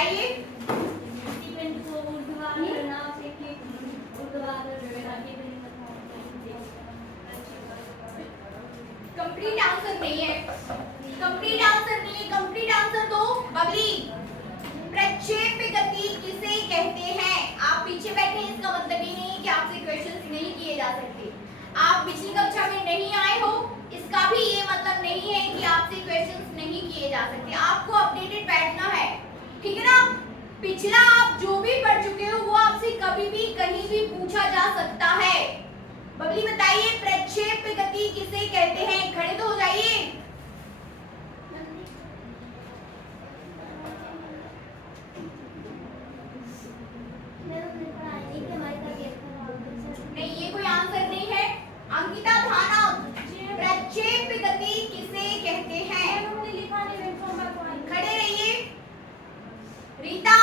बताइए। Complete answer नहीं है, कंप्लीट आंसर नहीं है, कंप्लीट आंसर दो बबली। प्रक्षेप गति किसे कहते हैं? आप पीछे बैठे हैं इसका मतलब ये नहीं है कि आपसे क्वेश्चंस नहीं किए जा सकते। आप पिछली कक्षा में नहीं आए हो इसका भी ये मतलब नहीं है कि आपसे क्वेश्चंस नहीं किए जा सकते। आपको अपडेटेड बैठना है, ठीक है ना। पिछला आप जो भी पढ़ चुके हो वो आपसे कभी भी कहीं भी पूछा जा सकता है। बबली बताइए प्रक्षेप गति किसे कहते हैं? खड़े तो हो जाइए। नहीं ये कोई आंसर नहीं है। अंकिता थाना, प्रक्षेप गति किसे कहते हैं? खड़े रहिए। रीता,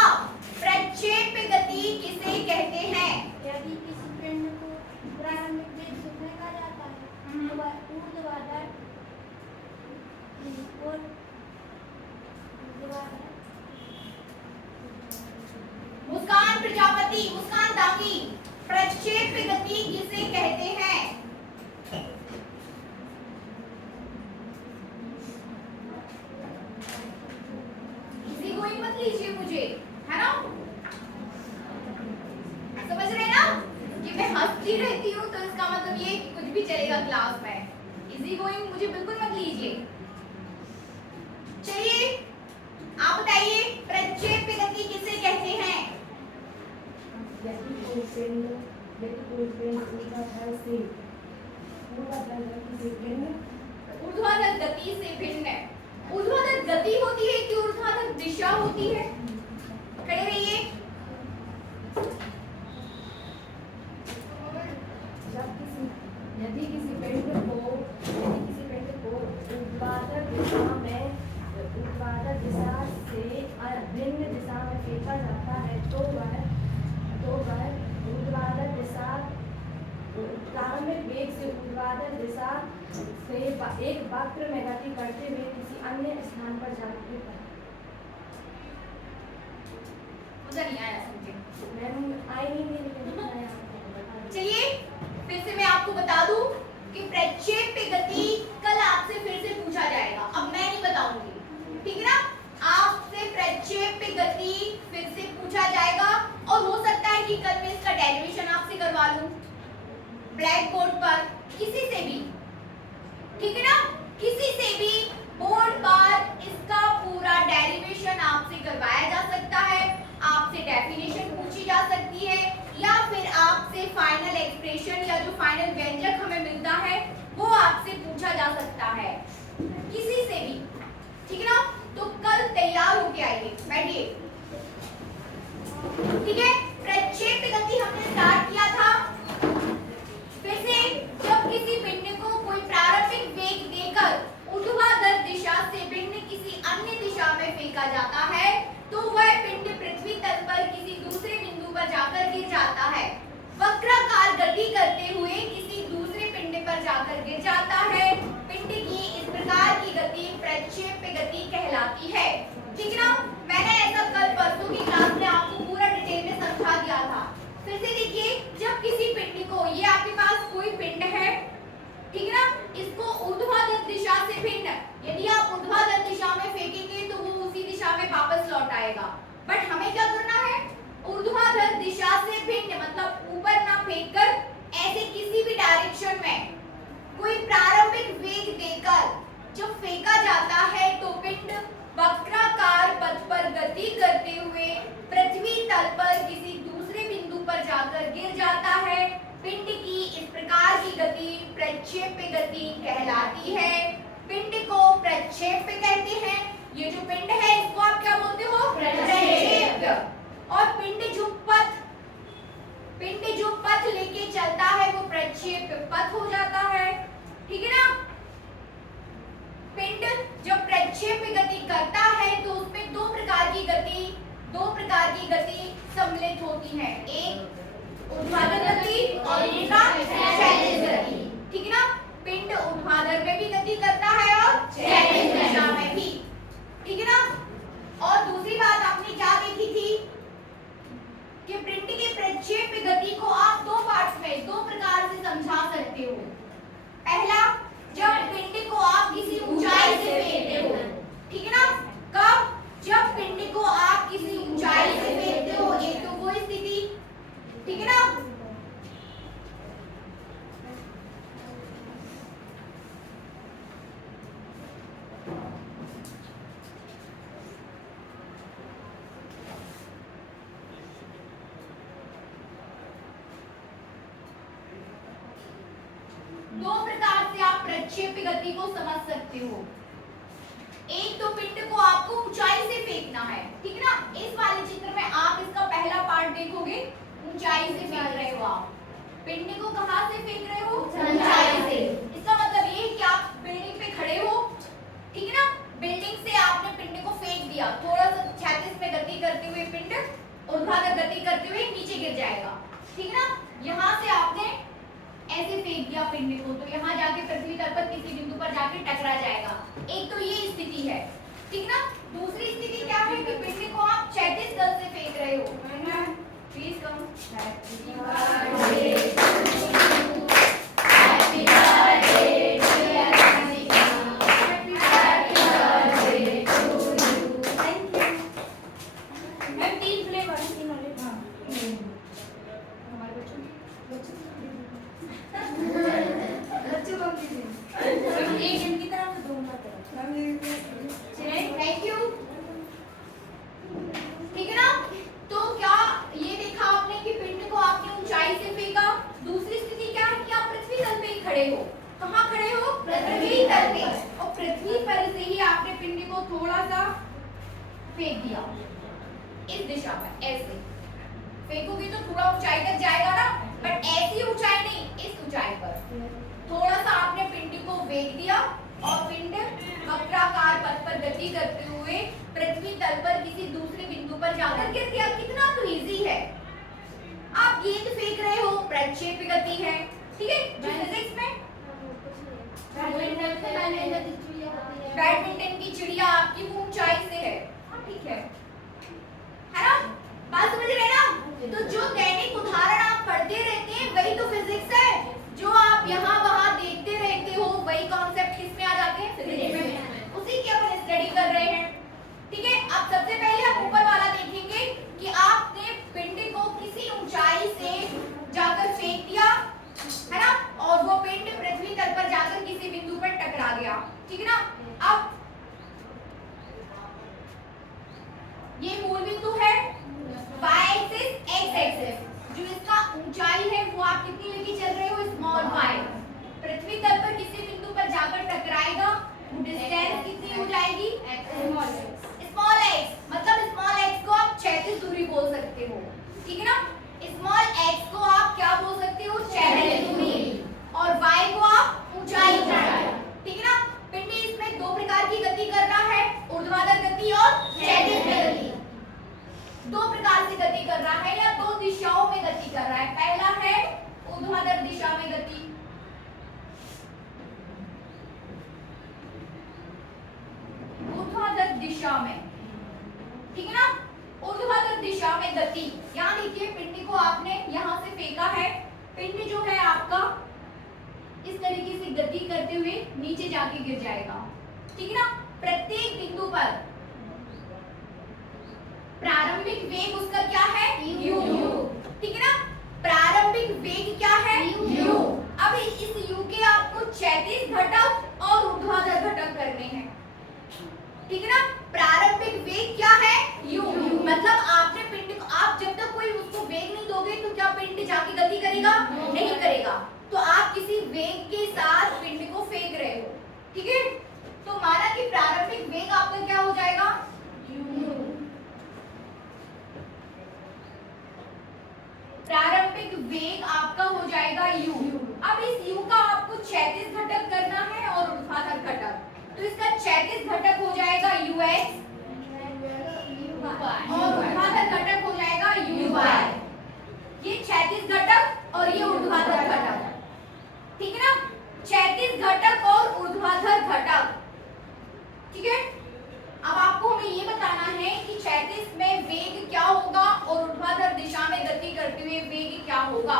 प्रक्षेप गति किसे कहते हैं? यदि किसी पिंड को प्रारंभिक वेग से फेंका जाता है तो वह ऊर्ध्वाधर मुस्कान प्रजापति, मुस्कान दागी, प्रक्षेप गति किसे कहते हैं? इसी को ही मत लीजिए मुझे, है ना। समझ रहे ना कि मैं हंसती रहती हूँ तो इसका मतलब ये कि कुछ भी चलेगा क्लास में। इजी गोइंग मुझे बिल्कुल मत लीजिए। चलिए आप बताइए प्रक्षेप गति किसे कहते हैं? ऊर्ध्वाधर गति से भिन्न। ऊर्ध्वाधर गति होती है कि ऊर्ध्वाधर दिशा होती है? खड़े रहिए। यदि किसी पिंड को ऊर्ध्वाधर दिशा से भिन्न दिशा में फेंका जाता है तो वह ऊर्ध्वाधर दिशा प्रारंभिक वेग से ऊर्ध्वाधर दिशा से एक वक्र में गति करते हुए किसी अन्य स्थान पर जाती है। मुझे नहीं आया समझे। मैम आई नहीं। चलिए फिर से मैं आपको बता दूं कि प्रक्षेप गति कल आपसे फिर से पूछा जाएगा। अब मैं नहीं बताऊंगी, ठीक है ना। आपसे प्रक्षेप गति फिर से पूछा जाएगा और हो सकता है कि कल मैं इसका डेरिवेशन आपसे करवा लूं ब्लैक बोर्ड पर, किसी से भी, ठीक है ना। किसी से भी बोर्ड पर इसका पूरा डेरिवेशन आपसे करवाया जा सकता है। आपसे डेफिनेशन पूछी जा सकती है या फिर आपसे फाइनल एक्सप्रेशन या जो फाइनल व्यंजक हमें मिलता है वो आपसे पूछा जा सकता है, किसी से भी, ठीक है ना। तो कल तैयार होके आइए, बैठिए, ठीक है। प्रक्षेप गति हमने स्टार्ट किया था। फिर से जब किसी पिंड को कोई प्रारंभिक वेग देकर ऊर्ध्वाधर दिशा से भिन्न किसी अन्य दिशा में फेंका जाता है तो वह पिंड पृथ्वी तल पर किसी दूसरे बिंदु पर जाकर गिर जाता है। वक्राकार गति करते हुए किसी दूसरे पिंड पर जाकर गिर जाता है। पिंड की इस प्रकार की गति प्रक्षेप गति कहलाती है, ठीक है ना। मैंने ऐसा कल परसों की क्लास में आपको पूरा डिटेल में समझा दिया था। फिर से देखिए, जब किसी पिंड को, ये आपके पास कोई पिंड है, ठीक है ना, इसको ऊर्ध्वाधर दिशा से भिन्न, यदि आप ऊर्ध्वाधर दिशा में फेंकेंगे तो वो उसी दिशा में वापस लौट आएगा। बट हमें क्या करना है? ऊर्ध्वाधर दिशा से भिन्न मतलब ऊपर ना फेंककर ऐसे किसी भी डायरेक्शन में कोई प्रारंभिक वेग देकर जब फेंका जाता है तो पिंड वक्राकार पथ पर गति करते हुए पृथ्वी तल पर किसी दूसरे बिंदु पर जाकर गिर जाता है। पिंड की इस प्रकार की गति प्रक्षेप गति कहलाती है। पिंड को प्रक्षेप कहते हैं। ये जो पिंड है इसको आप क्या बोलते हो? प्रक्षेप। और पिंड जो पथ लेके चलता है वो प्रक्षेप पथ हो जाता है, ठीक है ना। पिंड जब प्रक्षेप गति करता है तो उसमें दो प्रकार की गति सम्मिलित होती है, एक ऊर्ध्वाधर गति और दूसरा क्षैतिज गति, ठीक है ना। पिंड ऊर्ध्वाधर में भी गति करता है और क्षैतिज दिशा में भी, ठीक है ना। और दूसरी बात आपने क्या देखी? प्रक्षेप्य गति को समझ सकते हो। एक तो पिंड को आपको ऊंचाई से फेंकना है, ठीक है ना। इस वाले चित्र में आप इसका पहला पार्ट देखोगे, ऊंचाई से फेंक रहे हो आप। पिंड को कहां से फेंक रहे हो? ऊंचाई से। इसका मतलब ये है कि आप बिल्डिंग पे खड़े हो, ठीक है ना। बिल्डिंग से आपने पिंड को फेंक दिया, थोड़ा सा क्षैतिज में गति करते हुए पिंड ऊर्ध्वाधर गति करते हुए नीचे गिर जाएगा, ठीक है ना। यहाँ से आपने ऐसे फेंक दिया पिंड को, तो यहाँ जाके पृथ्वी तल पर किसी बिंदु पर जाके टकरा जाएगा। एक तो ये स्थिति है, ठीक ना। दूसरी स्थिति क्या है कि पिंड को आप क्षैतिज तल से फेंक रहे हो। Please come. थैंक यू, ठीक है ना। तो क्या ये देखा आपने कि पिंड को आपने ऊंचाई से फेंका। दूसरी स्थिति क्या है कि आप पृथ्वी तल पे ही खड़े हो। कहाँ खड़े हो? पृथ्वी तल पे। और पृथ्वी पर से ही आपने पिंड को थोड़ा सा फेंक दिया इस दिशा में, ऐसे फेंकोगे तो थोड़ा ऊंचाई तक जाएगा ना, बट ऐसी ऊंचाई नहीं, इस ऊंचाई पर थोड़ा सा आपने पिंड को फेंक दिया और पिंड वक्राकार पथ पर गति करते हुए पृथ्वी तल पर किसी दूसरे बिंदु पर जाकर गिर गया। कितना तो इजी है। आप गेंद फेंक रहे हो, प्रक्षेप्य गति है, ठीक है। जो फिजिक्स में बैडमिंटन की चिड़िया आपकी ऊंचाई से है, ठीक है ना। बात समझ रहे ना। तो जो दैनिक उदाहरण आप पढ़ते रहते हैं वही तो फिजिक्स है। जो आप यहाँ वहाँ देखते रहते हो वही कॉन्सेप्ट किस में आ जाते हैं? फिजिक्स में। उसी की अपन स्टडी कर रहे हैं, ठीक है। अब सबसे पहले हम ऊपर वाला देखेंगे कि आपने पिंड को किसी ऊंचाई से जाकर फेंक दिया, है ना, और वो पिंड पृथ्वी तल पर जाकर किसी बिंदु पर टकरा गया, ठीक है ना। अब ये मूल बिंदु है, y एक्सिस x एक्सिस। जो इसका ऊंचाई है वो आप कितनी लेके चल रहे हो? Small y। पृथ्वी तल पर किसी बिंदु पर जाकर टकराएगा, वो डिस्टेंस कितनी हो जाएगी? Small x। मतलब स्मॉल x को आप क्षैतिज दूरी बोल सकते हो, ठीक है ना। स्मॉल x को आप क्या बोल सकते हो? क्षैतिज दूरी। और y को आप ऊंचाई, ठीक है ना। पिंड इसमें दो प्रकार की गति कर रहा है, ऊर्ध्वाधर गति और क्षैतिज गति। दो प्रकार से गति कर रहा है या दो दिशाओं में गति कर रहा है। पहला है ऊर्ध्वाधर दिशा में गति, ऊर्ध्वाधर दिशा में, ठीक है ना। ऊर्ध्वाधर दिशा में गति, यहाँ देखिए पिंड को आपने यहाँ से फेंका है। पिंड जो है आपका इस तरीके से गति करते हुए नीचे जाके गिर जाएगा, ठीक है ना। प्रत्येक बिंदु पर प्रारंभिक वेग उसका क्या है? u, ठीक है ना। प्रारंभिक वेग क्या है? u। अब इस u के आपको क्षैतिज घटक और ऊर्ध्वाधर घटक करने हैं, ठीक है ना। प्रारंभिक वेग क्या है? u। मतलब आपने पिंड को, आप जब तक कोई उसको वेग नहीं दोगे तो क्या पिंड जाके गति करेगा? नहीं करेगा। तो आप किसी वेग के साथ पिंड को फेंक रहे हो, ठीक है। तो माना कि प्रारंभिक वेग आपका क्या हो जाएगा? u। प्रारंभिक वेग आपका हो जाएगा u। अब इस u का आपको क्षैतिज घटक करना है और ऊर्ध्वाधर घटक, तो इसका क्षैतिज घटक हो जाएगा ux और ऊर्ध्वाधर घटक हो जाएगा uy। ये क्षैतिज घटक और ये ऊर्ध्वाधर घटक, ठीक है ना। क्षैतिज घटक और ऊर्ध्वाधर घटक, ठीक है। अब आपको हमें ये बताना है कि क्षैतिज में वेग क्या होगा और ऊर्ध्वाधर दिशा में गति करते हुए वेग क्या होगा।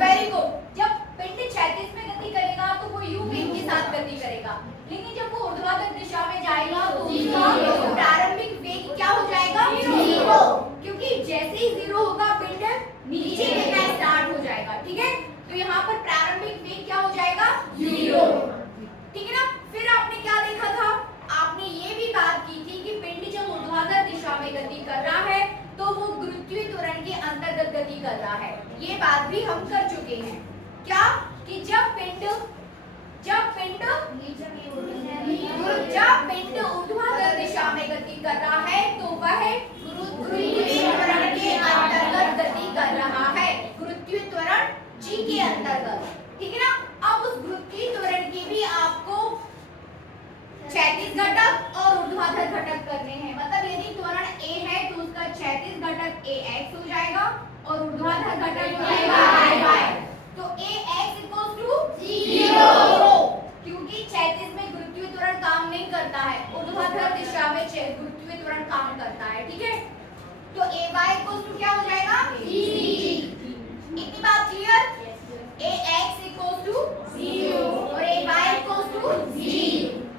Very good. जब पिंड क्षैतिज में गति करेगा तो वो u वेग के साथ गति करेगा, लेकिन जब वो ऊर्ध्वाधर दिशा में जाएगा तो उसका प्रारंभिक वेग क्या हो जाएगा? 0, क्योंकि जैसे ही 0 होगा पिंड नीचे गिरना स्टार्ट हो जाएगा, ठीक है। तो यहाँ पर प्रारंभिक वेग क्या हो जाएगा? 0, ठीक है ना। फिर आपने क्या देखा था? आपने ये भी बात की थी कि पिंड जब ऊर्ध्वाधर दिशा में गति कर रहा है तो वो गुरुत्वीय त्वरण के अंतर्गत गति कर रहा है। ये बात भी हम कर चुके हैं। क्या कि जब पिंड ऊर्ध्वाधर दिशा में गति कर रहा है तो वह गुरुत्वीय त्वरण के अंतर्गत गति कर रहा है, गुरुत्वीय त्वरण g के अंतर्गत। ठीक है ना। अब उस गुरुत्वीय त्वरण की भी आपको क्षैतिज घटक और ऊर्ध्वाधर घटक करने हैं। मतलब यदि त्वरण a है तो उसका क्षैतिज घटक ax हो जाएगा और ऊर्ध्वाधर घटक हो जाएगा ay। तो ax इक्वल्स टू 0 क्योंकि क्षैतिज में गुरुत्वीय त्वरण काम नहीं करता है, ऊर्ध्वाधर दिशा में गुरुत्वीय त्वरण काम करता है। ठीक है। तो ay इक्वल्स टू क्या हो जाएगा g। इतनी बात क्लियर। ax इक्वल्स टू 0 और ay इक्वल्स टू 0।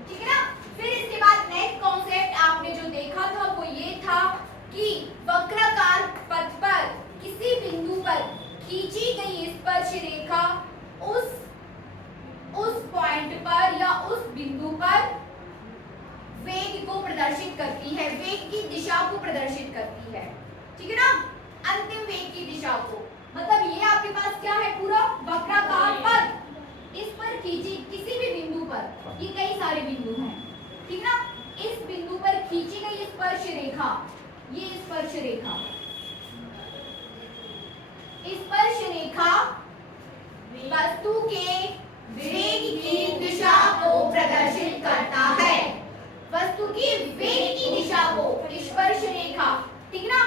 ठीक है ना। फिर इसके बाद नेक्स्ट कॉन्सेप्ट आपने जो देखा था वो ये था कि वक्राकार पथ पर किसी बिंदु पर खींची गई स्पर्श रेखा उस पॉइंट पर या उस बिंदु पर वेग को प्रदर्शित करती है, वेग की दिशा को प्रदर्शित करती है। ठीक है ना। अंतिम वेग की दिशा को, मतलब ये आपके पास क्या है, पूरा वक्राकार पथ, इस पर खींची किसी भी बिंदु पर, ये कई सारे बिंदु हैं। ठीक ना। इस बिंदु पर खींची गई स्पर्श रेखा, ये स्पर्श रेखा वस्तु के वेग की दिशा को प्रदर्शित करता है, वस्तु की वेग की दिशा को स्पर्श रेखा। ठीक ना।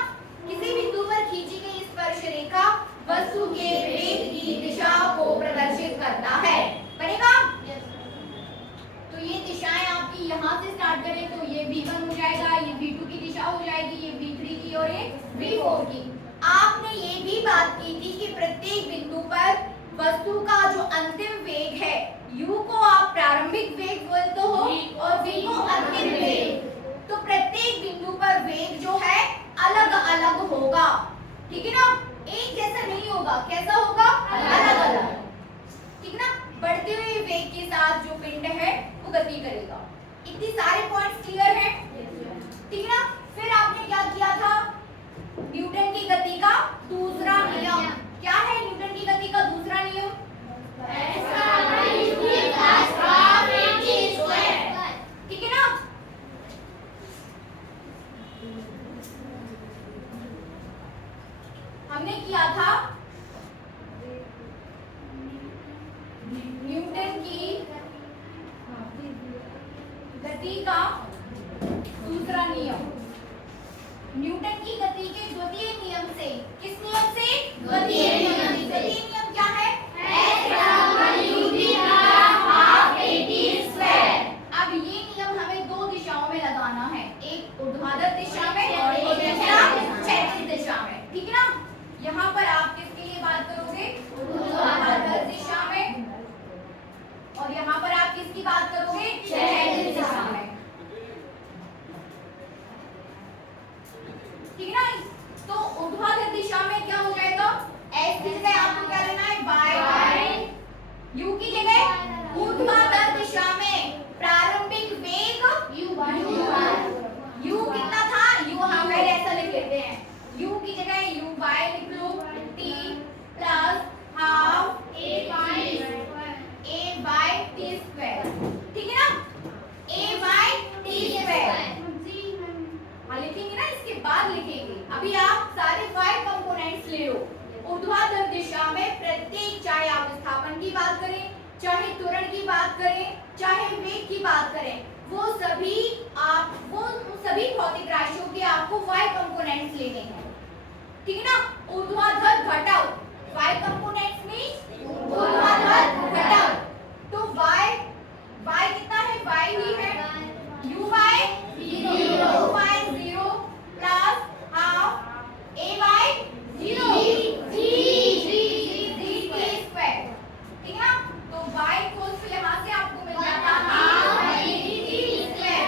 किसी बिंदु पर खींची गई स्पर्श रेखा वस्तु के वेग की दिशा को प्रदर्शित करता है। बनेगा। तो ये दिशाएं आपकी यहाँ से स्टार्ट करें तो ये v1 हो जाएगा, ये v2 की दिशा हो जाएगी, ये v3 की और ये v4 की। आपने ये भी बात की थी कि प्रत्येक बिंदु पर वस्तु का जो अंतिम वेग है u को आप प्रारंभिक वेग बोलते हो और v को अंतिम वेग। तो प्रत्येक बिंदु पर वेग जो है अलग अलग होगा। ठीक है ना। एक जैसा नहीं होगा। कैसा होगा? अलग अलग। ठीक ना। बढ़ते हुए वेग के साथ जो पिंड है वो गति करेगा। इतनी सारे पॉइंट्स क्लियर हैं। ठीक ना। फिर आपने क्या किया था, न्यूटन की गति का दूसरा नियम। क्या है न्यूटन की गति का दूसरा नियम? ठीक है ना। हमने किया था न्यूटन की गति का दूसरा नियम। न्यूटन की गति के द्वितीय नियम से, किस नियम से? द्वितीय नियम। द्वितीय नियम क्या है? अब ये नियम हमें दो दिशाओं में लगाना है, एक ऊर्ध्वाधर दिशा में और एक क्षैतिज दिशा में। ठीक है ना। यहाँ पर आप किसके लिए बात करोगे? ऊर्ध्वाधर दिशा में। और यहाँ पर आप किसकी बात करोगे? क्षैतिज दिशा में। ठीक है ना। तो ऊर्ध्वाधर दिशा में क्या हो जाएगा? s की जगह आपको क्या लेना है? y। u की जगह ऊर्ध्वाधर दिशा में प्रारंभिक वेग u कितना था? u हम पहले ऐसा लिख लेते हैं, u की जगह u y लिख लो, t plus half a by t square. ठीक है ना। a by t स्क्वायर हाँ लिखेंगे ना, इसके बाद लिखेंगे। अभी आप सारे 5 कंपोनेंट्स ले लो। ऊर्ध्वाधर दिशा में प्रत्येक, चाहे आप विस्थापन की बात करें, चाहे त्वरण की बात करें, चाहे वेग की बात करें, वो सभी भौतिक राशियों के आपको 5 कंपोनेंट्स लेने हैं। ठीक है ना। ऊर्ध्वाधर घटक 5 कंपोनेंट्स में ऊर्ध्वाधर घटक। तो y कितना है? y ही है u by 0 plus half a by 0 g square. ठीक है ना। तो y इक्वल्स टू यहाँ से आपको मिल जाता है हाफ a t स्क्वायर।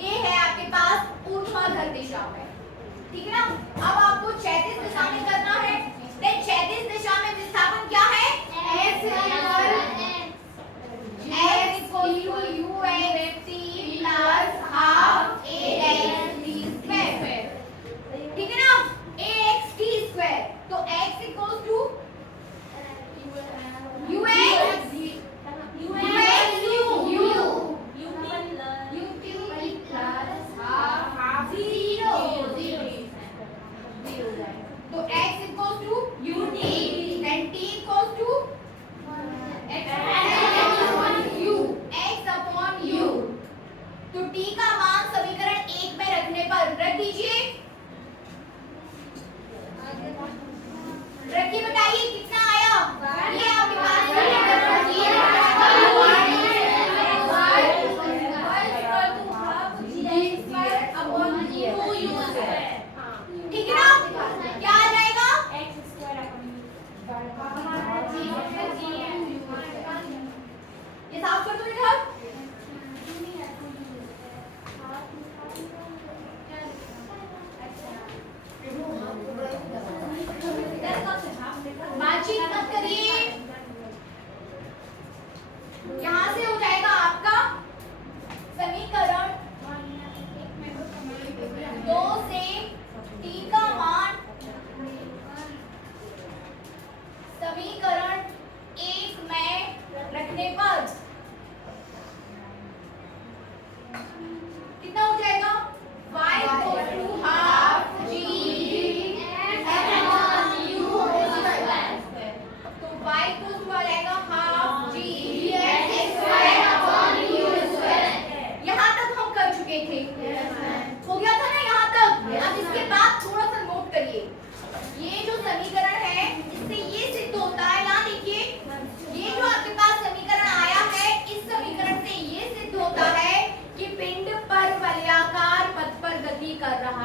ये है आपके पास ऊर्ध्वाधर दिशा में। ठीक है ना। अब आपको क्षैतिज दिशा में करना है। क्षैतिज दिशा में विस्थापन क्या है? s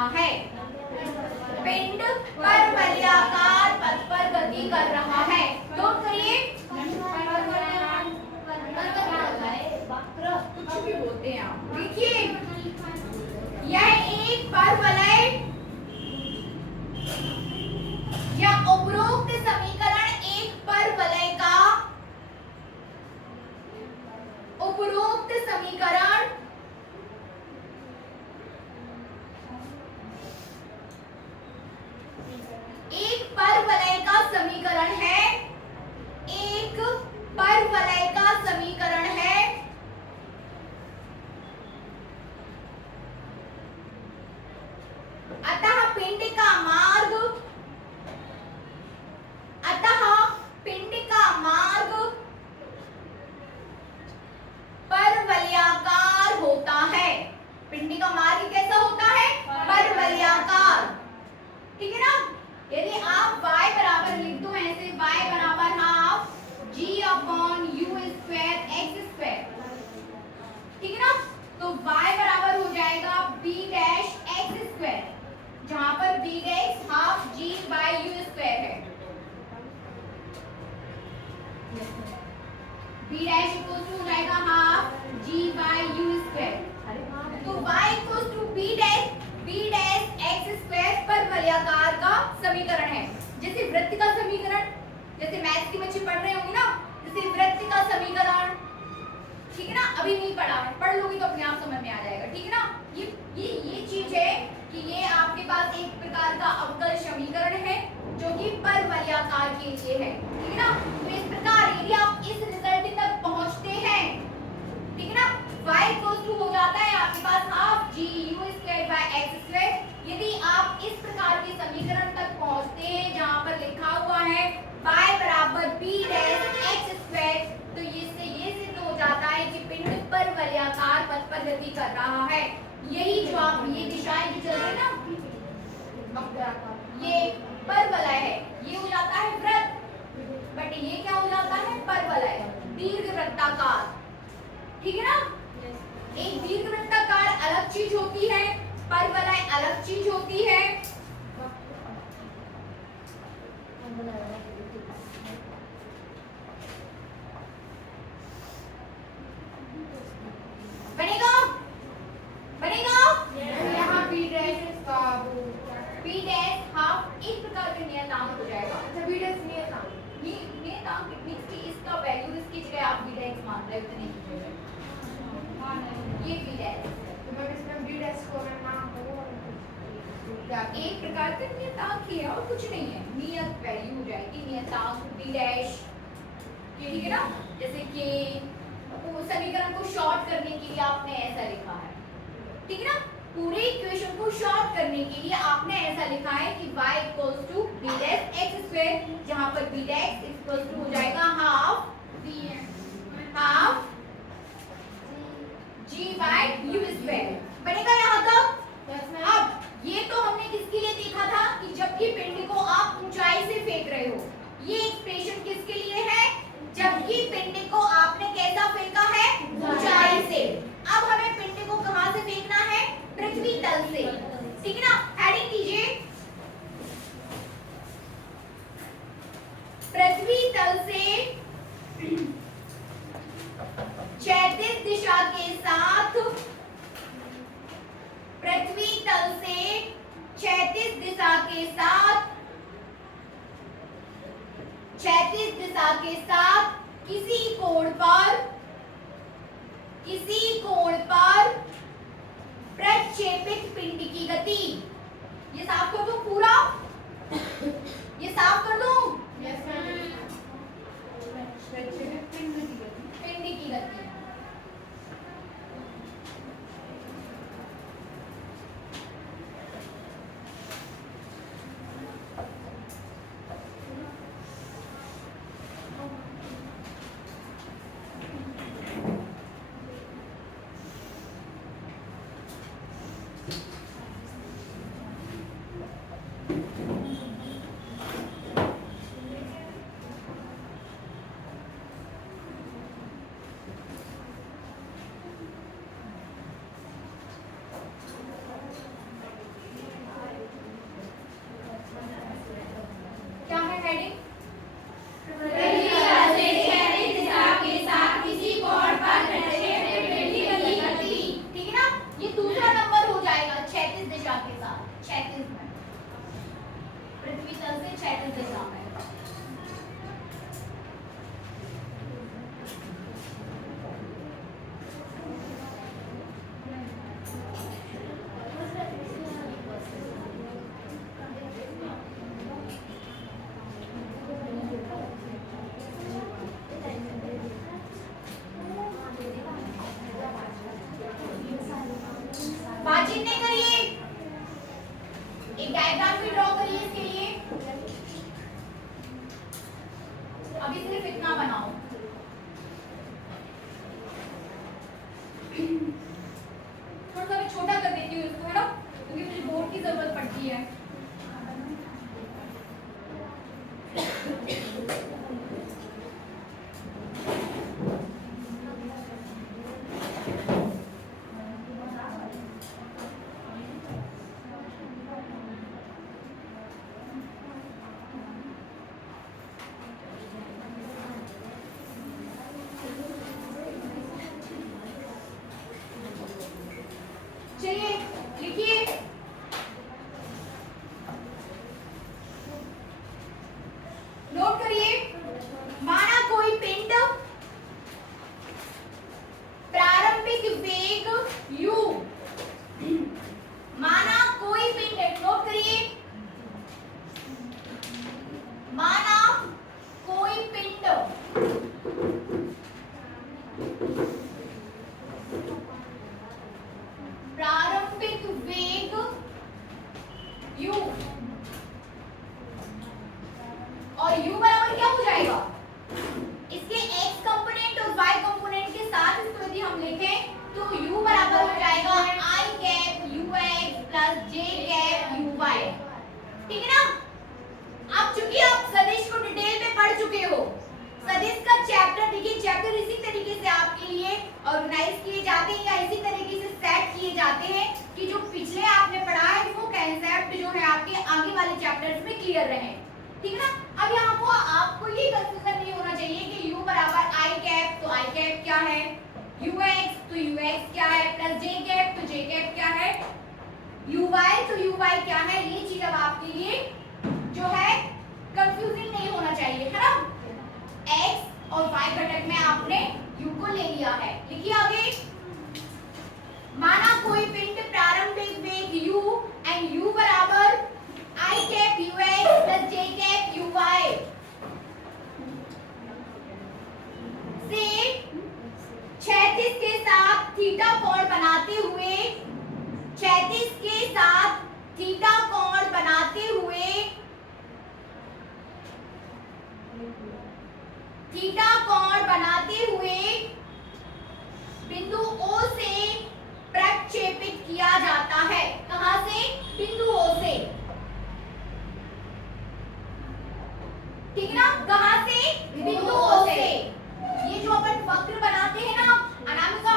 रहा है। पिंड परवलयाकार पथ पर गति कर रहा है। नोट करिए, कुछ भी बोलते हैं आप। देखिए, यह एक परवलय या उपरोक्त समीकरण एक परवलय का उपरोक्त समीकरण एक परवलय का समीकरण है। एक परवलय का समीकरण है। अतः पिंड का मार्ग परवलयाकार होता है। पिंड का मार्ग कैसा होता है? परवलयाकार। ठीक है ना? यदि आप y बराबर लिख दो ऐसे, y बराबर half g upon u square x square, ठीक है ना? तो y बराबर हो जाएगा b डैश x स्क्वायर, जहां पर b dash half g by u square है। b डैश इक्वल टू हो जाएगा half g by u square. तो y equal to b dash x square परवलयाकार का समीकरण है। जैसे वृत्त का समीकरण, जैसे मैथ की बच्चे पढ़ रहे होंगे ना, जैसे वृत्त का समीकरण, ठीक है ना? अभी नहीं पढ़ा है, पढ़ लोगे तो अपने आप समझ में आ जाएगा। ठीक है ना? ये चीज है कि ये आपके पास एक प्रकार का अवकल समीकरण है जो कि परवलयाकार के लिए है। ठीक है ना? तो इस प्रकार यदि आप इस रिजल्ट तक पहुंचते हैं, ठीक है ना, y इक्वल टू हो जाता है आपके पास half g u square by x square. यदि आप इस प्रकार के समीकरण तक पहुंचते हैं जहां पर लिखा हुआ है y बराबर b डैश x स्क्वायर, तो ये सिद्ध हो जाता है कि पिंड परवलयाकार पथ पर गति कर रहा है। यही जो आप ये दिशाएं जो चल रही है ना, ये परवलय है, ये हो जाता है वृत्त, बट ये क्या हो जाता है? परवलय, दीर्घवृत्ताकार। ठीक है ना? एक दीर्घवृत्ताकार अलग चीज होती है, परवलय अलग चीज होती है। बनेगा? यहाँ b डैश हाफ एक प्रकार का नियतांक हो जाएगा। अच्छा, b डैश नियतांक की इसका वैल्यू इसकी जगह आप b डैश मान रहे हो, इतने कीजिएगा। ये b डैश, तो मैं इसमें b डैश को मैं मान एक प्रकार का नियतांक ही है और कुछ नहीं है, नियत वैल्यू हो जाएगी नियतांक b डैश। ठीक है ना? जैसे कि समीकरण को शॉर्ट करने के लिए आपने ऐसा लिखा है, ठीक है ना? पूरे इक्वेशन को शॉर्ट करने के लिए आपने ऐसा लिखा है कि y equals to b dash x square, जहां पर b डैश इक्वल्स टू हो जाएगा half g by u square. बनेगा यहाँ तक? अब ये तो हमने किसके लिए देखा था कि जबकि पिंड को आप ऊंचाई से फेंक रहे हो, ये एक्सप्रेशन किसके लिए है? जबकि पिंड को आपने कैसा फेंका है? ऊंचाई से। अब हमें पिंड को कहां से फेंकना है? पृथ्वी तल से। ठीक है ना? हेडिंग कीजिए, पृथ्वी तल से क्षैतिज दिशा के साथ, पृथ्वी तल से क्षैतिज दिशा के साथ, क्षैतिज दिशा के साथ किसी कोण पर प्रक्षेपित पिंड की गति। ये साफ कर दो पूरा, ये साफ कर दो। Yes ma'am. पिंड की गति कितने करिए, एक डायग्राम भी ड्रॉ करिए इसके लिए। अभी सिर्फ इतना बनाओ। थोड़ा सा मैं छोटा कर देती हूँ इसको, है ना, क्योंकि मुझे बोर्ड की जरूरत पड़ती है। चलिए लिखिए, नोट करिए। माना कोई पिंड प्रारंभिक वेग u, माना कोई पिंड, नोट करिए, माना कोई पिंड प्रारंभिक वेग u, और u बराबर क्या हो जाएगा, इसके x कंपोनेंट और y कंपोनेंट के साथ इसको यदि हम लिखें तो u बराबर हो जाएगा i cap ux plus j cap uy। ठीक है ना। आप चूंकि आप सदिश को डिटेल में पढ़ चुके हो, सदिश का चैप्टर देखिए, चैप्टर इसी तरीके से आपके लिए ऑर्गेनाइज किए जाते हैं या इसी तरीके से सेट किए जाते हैं कि जो पिछले आपने पढ़ा है वो कंसेप्ट जो है आपके आगे वाले चैप्टर्स में क्लियर रहे। ठीक है ना। अब यहाँ को आपको ये कंफ्यूजन नहीं होना चाहिए कि u बराबर i कैप, तो i कैप क्या है, ux तो ux क्या है, प्लस j कैप तो j कैप क्या है, uy तो uy क्या है। ये चीज अब आपके लिए जो है कंफ्यूजिंग नहीं होना चाहिए, है ना। x और y घटक में आपने u को ले लिया है। लिखिए आगे, माना कोई पिंड प्रारंभिक वेग u एंड u बराबर i cap ux plus j cap uy से क्षैतिज के साथ थीटा कोण बनाते हुए, क्षैतिज के साथ थीटा कोण बनाते हुए, थीटा कोण बनाते हुए बिंदु O से प्रक्षेपित किया जाता है। कहां से, बिंदु O से। ठीक है ना, कहां से, बिंदु O से। ये जो अपन वक्र बनाते हैं ना अनामिका,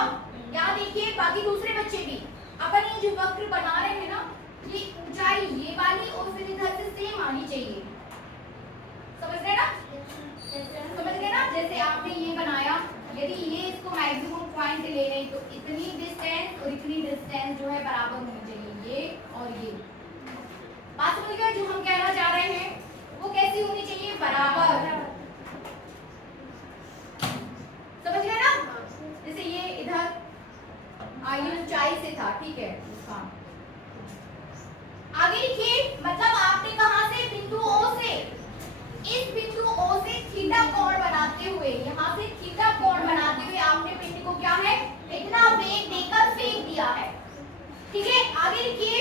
यहाँ देखिए बाकी दूसरे बच्चे भी, अपन ये जो वक्र बना रहे हैं ना, ये ऊंचाई ये वाली और फिर इधर से सेम आनी चाहिए। समझ रहे ना, समझ गए ना। जैसे आपने ये बनाया, यदि ये इसको मैक्सिमम पॉइंट ले रहे तो इतनी डिस्टेंस और इतनी डिस्टेंस जो है बराबर होनी चाहिए, ये और ये। बात समझ गए, जो हम कहना चाह रहे हैं वो कैसी होनी चाहिए, बराबर। समझ गए ना। जैसे ये इधर ये ऊंचाई से था, ठीक है। आगे लिखिए, मतलब आपने कहां से, बिंदु O से, इस बिंदु O से थीटा कोण बनाते हुए, यहाँ से थीटा कोण बनाते हुए आपने पिंड को क्या है, इतना वेग देकर फेंक दिया है। ठीक है, आगे लिखिए,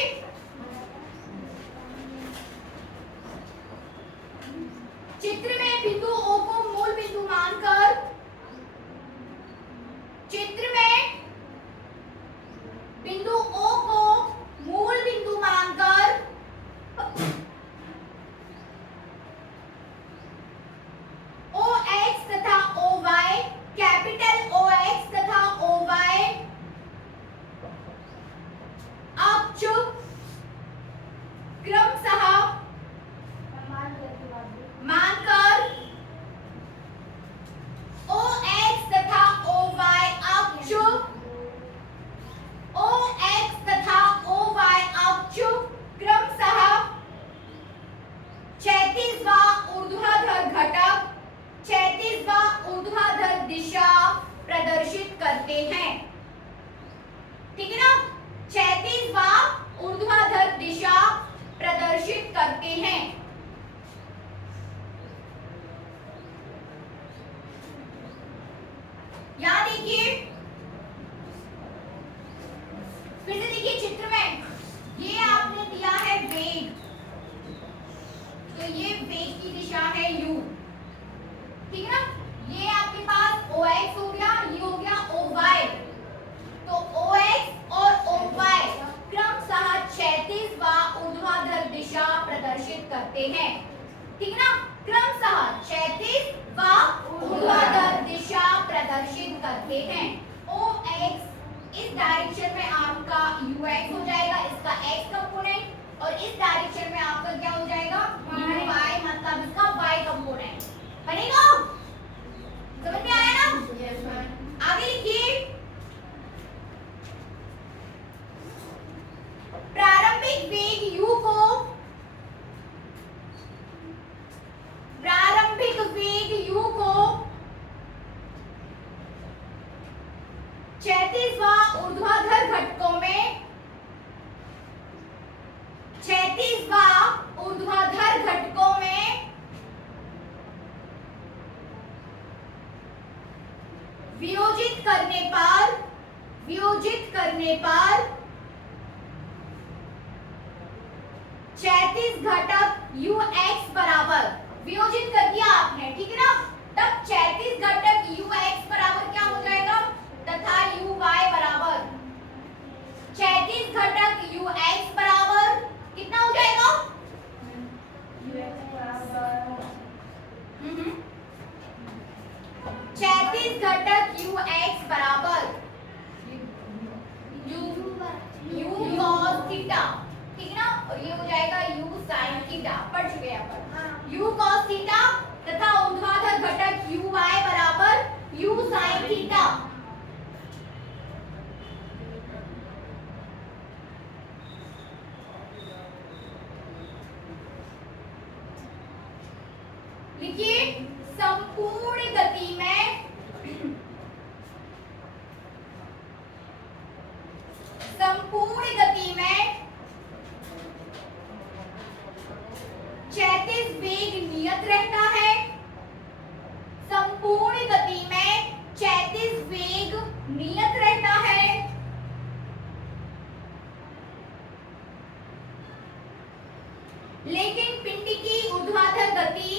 चित्र में बिंदु O को मूल बिंदु मानकर, चित्र में बिंदु O को मूल बिंदु मानकर OX तथा OY, कैपिटल OX तथा OY अक्ष चित्र में ये आपने दिया है वेग, तो ये वेग की दिशा है u, ठीक है ना। ये आपके पास OX हो गया, ये हो गया OY, तो OX और OY क्रमशः क्षैतिज व ऊर्ध्वाधर दिशा प्रदर्शित करते हैं, ठीक है ना। क्रमशः क्षैतिज व ऊर्ध्वाधर दिशा प्रदर्शित करते हैं। OX इस डायरेक्शन में आपका UX हो जाएगा, इसका X कंपोनेंट, और इस डायरेक्शन में आपका क्या हो जाएगा Y, मतलब इसका Y कंपोनेंट बनेगा। समझ में आया ना? Yes ma'am. आगे लिखिए, प्रारंभिक वेग u को क्षैतिज व ऊर्ध्वाधर घटकों में वियोजित करने पर क्षैतिज घटक ux बराबर, वियोजित कर दिया आपने, ठीक है ना। तब क्षैतिज घटक ux बराबर क्या हो जाएगा, तथा uy बराबर क्षैतिज घटक ux बराबर कितना हो जाएगा, क्षैतिज घटक ux बराबर u cos थीटा, ठीक है ना, और ये हो जाएगा u sin थीटा, पढ़ चुके हैं अपन। u cos थीटा तथा ऊर्ध्वाधर घटक uy बराबर u sin थीटा। लिखिए, संपूर्ण गति में क्षैतिज वेग नियत रहता है। संपूर्ण गति में क्षैतिज वेग नियत रहता है। लेकिन पिंड की ऊर्ध्वाधर गति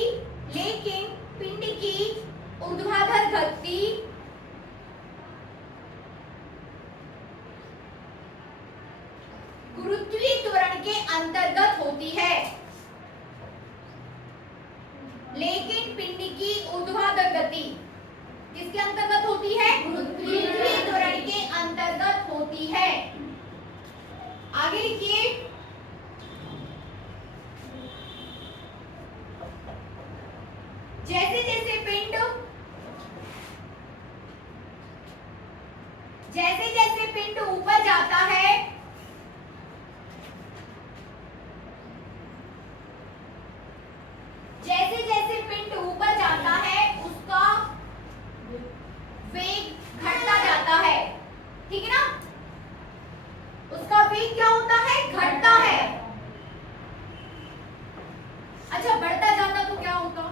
गुरुत्वीय त्वरण के अंतर्गत होती है। लेकिन पिंड की ऊर्ध्वाधर गति किसके अंतर्गत होती है, गुरुत्वीय त्वरण के अंतर्गत होती है। आगे लिखिए, जैसे जैसे पिंड ऊपर जाता है, उसका वेग घटता जाता है, ठीक है ना। उसका वेग क्या होता है, घटता है। अच्छा, बढ़ता जाता तो क्या होता,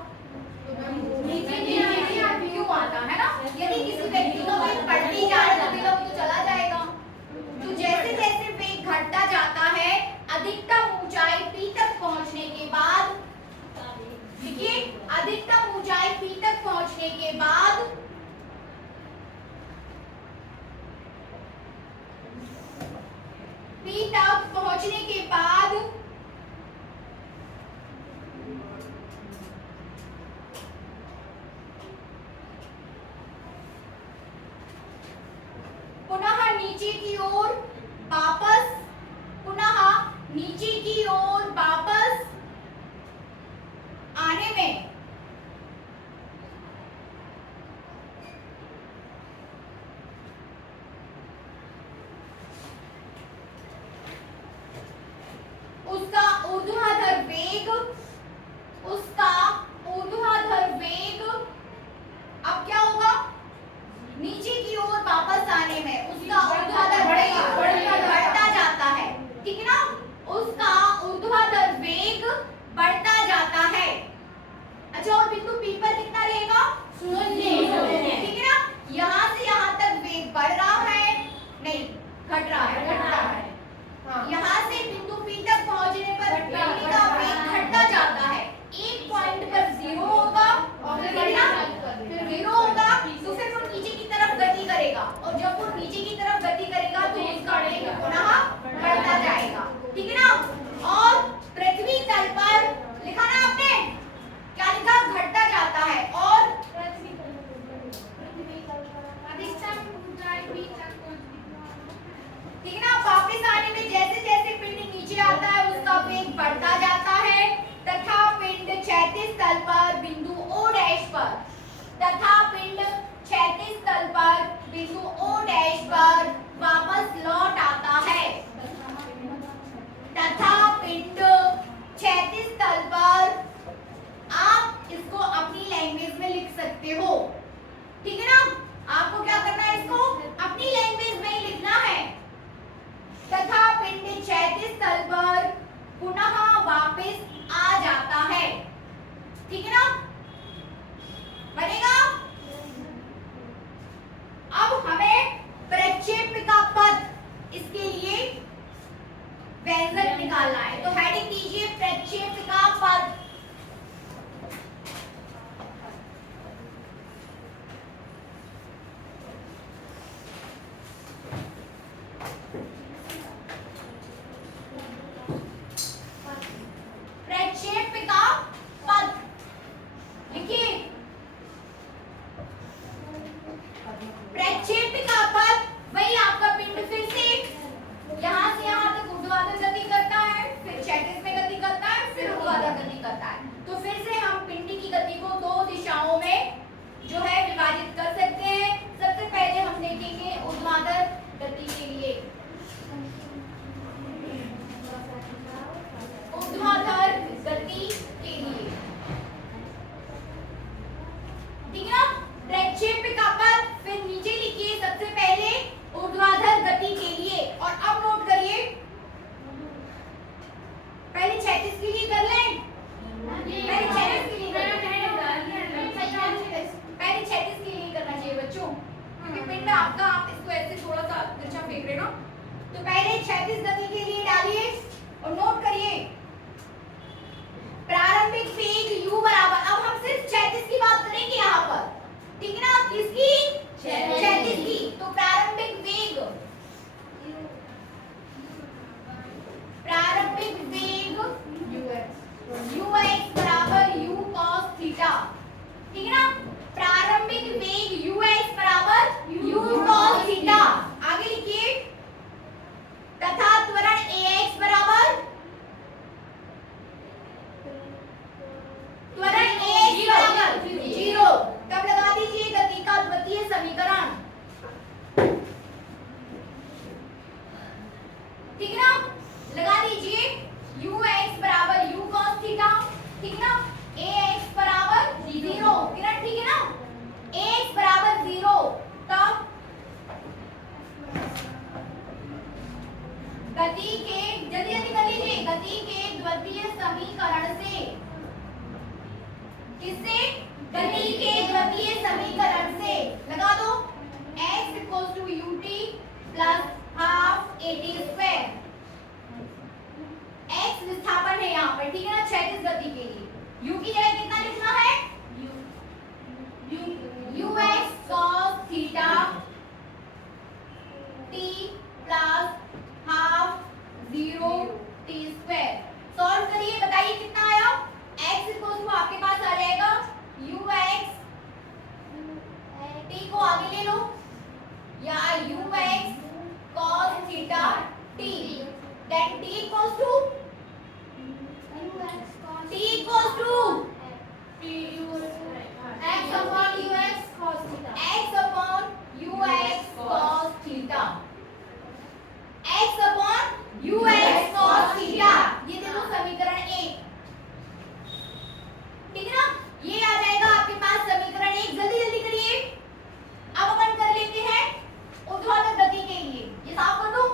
नीचे क्यों आता है ना। यदि किसी व्यक्ति का वेग बढ़ती जा रहा है तो चला जाएगा। तो जैसे जैसे वेग घटता जाता है, अधिकतम ऊंचाई P तक पहुंचने के बाद, देखिए, अधिकतम ऊंचाई P तक पहुंचने के बाद पुनः नीचे की ओर वापस आने में बढ़ता जाता है तथा पिंड क्षैतिज तल पर बिंदु O डैश पर बिंदु O डैश पर वापस लौट आता है तथा पिंड क्षैतिज तल पर, आप इसको अपनी लैंग्वेज में लिख सकते हो, ठीक है ना। आपको क्या करना है, इसको अपनी लैंग्वेज में ही लिखना है। तथा पिंड क्षैतिज तल पर पुनः वापस आ जाता है, ठीक है ना, बनेगा। अब हमें प्रक्षेपिका पथ, इसके लिए व्यंजक निकालना है, तो हेडिंग दीजिए प्रक्षेपिका पथ। प्रक्षेपिका पथ लिखिए। प्रक्षेपिका पथ वही आपका पिंड फिर से यहाँ से यहाँ तक ऊर्ध्वाधर गति करता है, फिर क्षैतिज में गति करता है, फिर ऊर्ध्वाधर गति करता है। तो फिर से हम पिंड की गति को दो दिशाओं में जो है विभाजित कर सकते हैं। सबसे पहले हम देखेंगे ऊर्ध्वाधर गति के लिए। ऊर्ध्वाधर गति के लिए, ठीक है ना। प्रक्षेपिका पथ, फिर नीचे लिखिए सबसे पहले ऊर्ध्वाधर गति के लिए, और अब नोट करिए, पहले क्षैतिज के लिए कर लें, पहले क्षैतिज के लिए करना चाहिए बच्चों, क्योंकि पिंड आपका, आप इसको ऐसे थोड़ा सा तिरछा फेंक रहे हो। तो पहले क्षैतिज गति के लिए डालिए और नोट करिए प्रारंभिक वेग u बराबर, अब हम सिर्फ क्षैतिज की बात करेंगे यहाँ पर, ठीक है ना, किसकी, क्षैतिज की। तो प्रारंभिक वेग ux बराबर u cos थीटा, ठीक है ना। प्रारंभिक वेग ux बराबर u cos थीटा। आगे लिखिए, तथा त्वरण ax बराबर, त्वरण ax बराबर 0। तब लगा दीजिए गति का द्वितीय समीकरण, ठीक है ना, लगा दीजिए ux बराबर u cos थीटा, ठीक है ना, ax बराबर 0, किरण, ठीक है ना, ax बराबर 0। तब गति के, जल्दी जल्दी कर लीजिए, गति के द्वितीय समीकरण से, किससे, गति के द्वितीय समीकरण से लगा दो x ut plus half at²। x विस्थापन है यहाँ पर, ठीक है ना, क्षैतिज गति के लिए। u की जगह कितना लिखना है, ux cos theta t plus half 0t²। Solve करिए, बताइए कितना आया। x आपके पास आ जाएगा ux, t को आगे ले लो, या ux cos theta t, then t equals to x upon ux cos theta, x upon ux cos theta, x upon ux cos theta। ये देखो समीकरण 1, ठीक है ना, ये आ जाएगा आपके पास समीकरण 1। जल्दी जल्दी करिए। अब अपन कर लेते हैं ऊर्ध्वाधर गति के लिए, ये साफ कर दूं,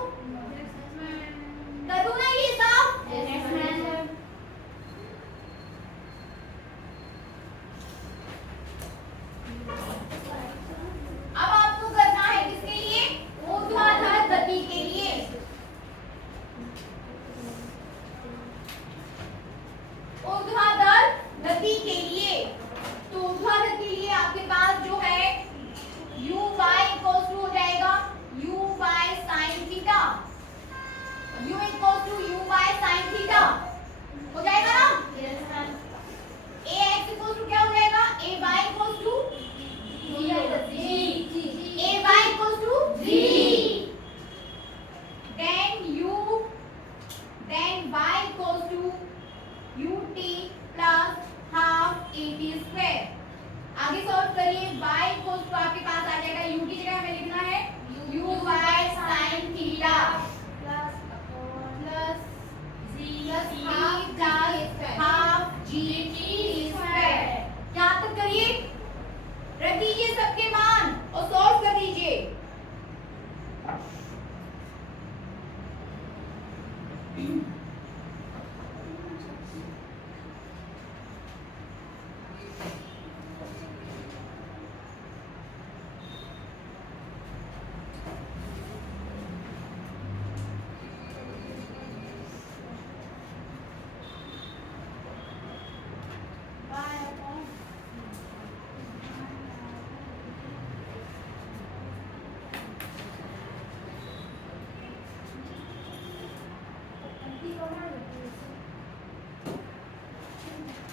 कर दूं ना ये साफ। अब आपको करना है किसके लिए, ऊर्ध्वाधर गति के लिए।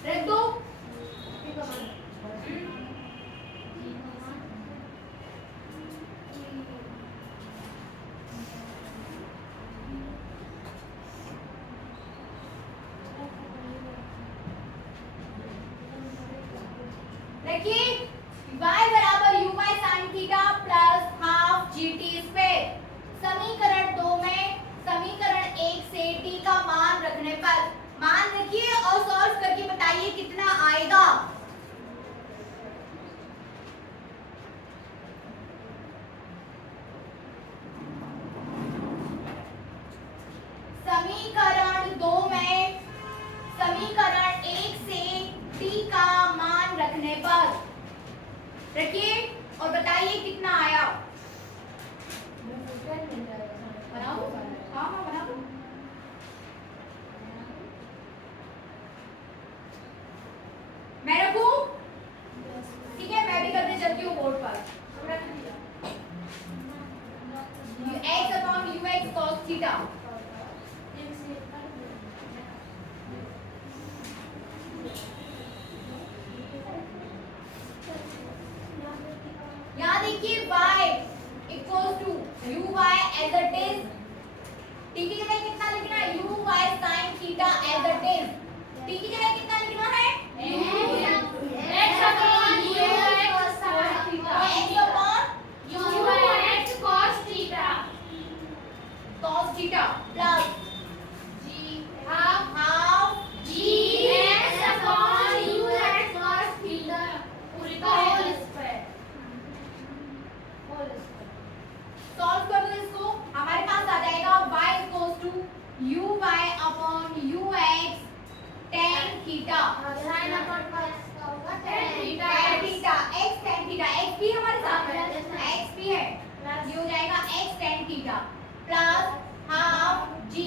रख दो। देखिए y बराबर u by sine theta plus half G T square. समीकरण 2 में समीकरण 1 से t का मान रखने पर मान रखिए और सॉल्व करके बताइए कितना आएगा। समीकरण 2 में समीकरण 1 से t का मान रखने पर रखिए और बताइए कितना आया। बनाओ। हाँ हाँ बनाओ। मैं रखूं? ठीक है, मैं भी करने चलती हूँ बोर्ड पर। x upon U X cos theta. यहाँ देखिए y equals to U Y as it is. t की जगह कितना लिखना है? U Y sine theta as it is. t की जगह कितना लिखना है? x upon U X cos theta. x upon U X cos theta. Cos theta plus G half G X upon U X cos theta पूरी का whole square. Solve कर दो इसको, हमारे पास आ जाएगा y equals to U Y upon U X tan theta. Sine upon cos का होगा tan tan theta x tan theta. x भी हमारे साथ है, x भी है। ये हो जाएगा x tan theta plus half g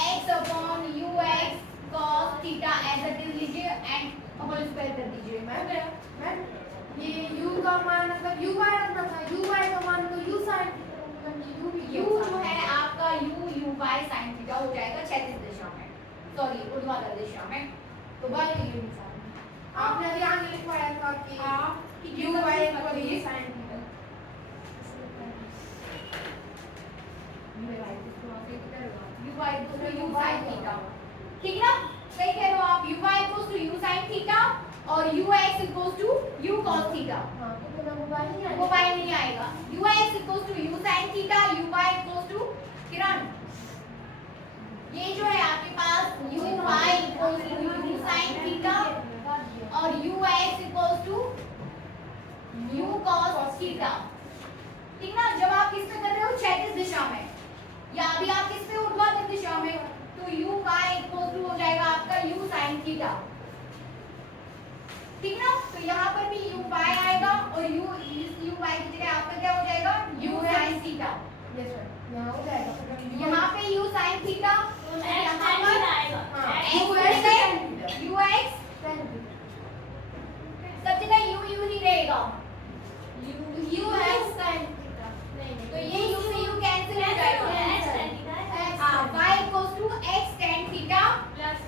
x upon U X cos theta as it is लीजिए एंड होल स्क्वायर कर दीजिए। मैम ये u का मान मतलब u y रखना था, u y का मान तो u sin u भी u जो है आपका u y sin थीटा हो जाएगा क्षैतिज दिशा में, सॉरी ऊर्ध्वाधर दिशा में। तो y ये निशान आपने अभी आगे लिखवाया था कि कि u y इक्वल ये sin theta. u y equal to u sin theta, ठीक ना? सही कह रहे हो आप। u y equal to u sin theta और u x equal to u cos theta. हां तो फिर वो y नहीं आएगा, वो y नहीं आएगा। u x equal to u sin theta, u y equal to किरण ये जो है आपके पास u y equal to u sin theta और u x equal to u cos theta, ठीक ना? जब आप किस पे कर रहे हो? क्षैतिज दिशा में, या अभी आप किस पे? ऊर्ध्वाधर दिशा में, तो u y इक्वल टू हो जाएगा आपका u sin थीटा, ठीक ना? तो यहाँ पर भी u y आएगा और u y की जगह आपका क्या हो जाएगा? u sin theta. Yes sir यहां हो जाएगा। यहाँ पे u sin थीटा और यहाँ पर हां x u की x जगह u x, sin थीटा सब जगह u ही रहेगा। u x sin theta. नहीं तो ये u से u कैंसिल हो जाएगा। x sin थीटा हाँ, y equals to x tan theta plus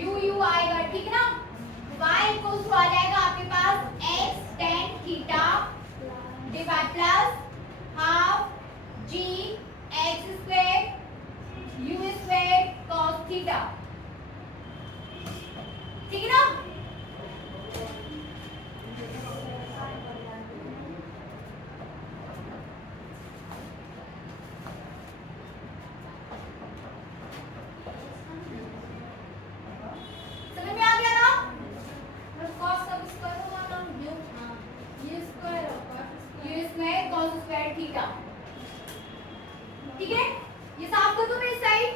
u आएगा, ठीक ना? y इक्वल्स टू आ जाएगा आपके पास x tan theta divide plus half g x square u square cos theta, ठीक ना? समझ में आ गया ना? cos का स्क्वायर होगा ना, u स्क्वायर स्क्वायर थीटा। ठीक है, ये साफ कर दूं मैं इस साइड।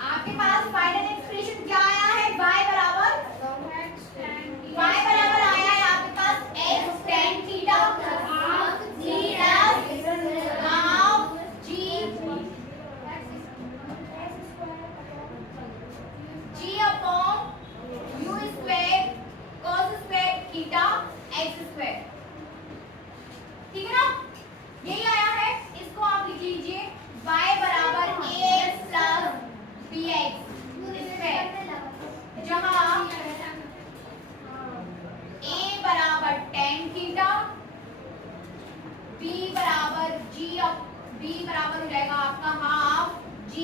आपके पास फाइनल एक्सप्रेशन क्या आया है? y बराबर आया है आपके पास x tan theta half g upon u square cos square theta x square. ठीक है ना, यही आया है। इसको आप लिख लीजिए y बराबर ax प्लस bx स्क्वायर, जहां a बराबर tan थीटा, b बराबर हो जाएगा आपका half g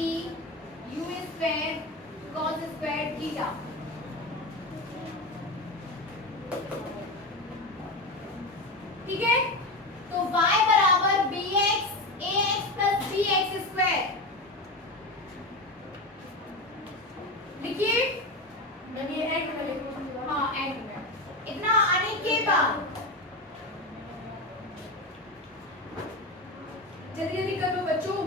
u square cos square theta. ठीक है, तो y बराबर bx ax plus bx square लिखिए। हाँ, एंड में इतना आने के बाद जल्दी जल्दी करो बच्चों।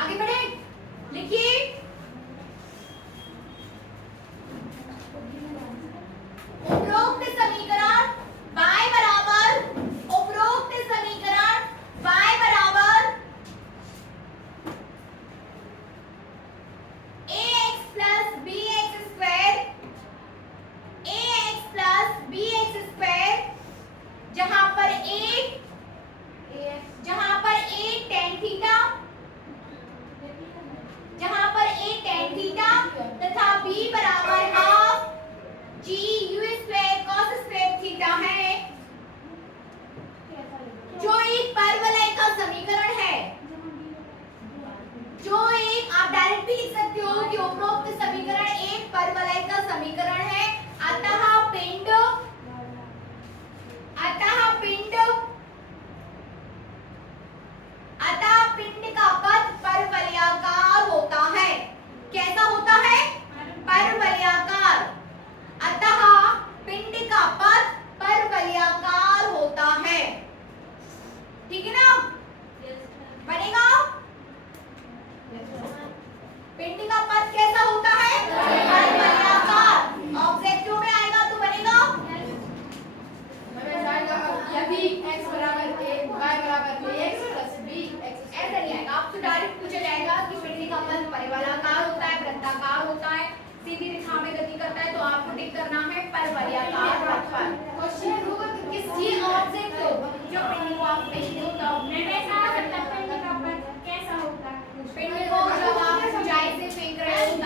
आगे बढ़े, लिखिए। उपरोक्त समीकरण y बराबर ax प्लस bx स्क्वायर, जहां पर a tan थीटा तथा b बराबर half g u square cos square theta है, जो एक परवलय का समीकरण है। आप डायरेक्ट भी लिख सकते हो कि उपरोक्त समीकरण एक परवलय का समीकरण है। अतः पिंड का पथ परवलयाकार होता है। कैसा होता है? परवलयाकार। अतः पिंड का पथ परवलयाकार होता है। ठीक है ना, बनेगा। पिंड का पथ कैसा होता है? परवलयाकार। ऑब्जेक्टिव में आएगा तो बनेगा यदि x बराबर a y बराबर ax प्लस bx ऐसा नहीं आएगा। आपसे डायरेक्ट पूछा जाएगा कि पिंड का पथ परवलयाकार होता है, वृत्ताकार होता है, सीधी रेखा में गति करता है, तो आपको टिक करना है परवलयाकार पथ पर। क्वेश्चन होगा कि किसी ऑब्जेक्ट को जो पिंड को आप कैसा होता है? पिंड को जब आप ऊंचाई से फेंक रहे हो तब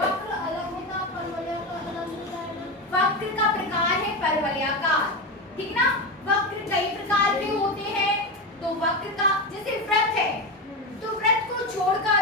वक्र अलग होता है, परवलयाकार अलग होता है ना? वक्र का प्रकार है परवलयाकार। ठीक ना, वक्र कई प्रकार के होते हैं। तो वक्र का जैसे वृत्त है, तो वृत्त को छोड़कर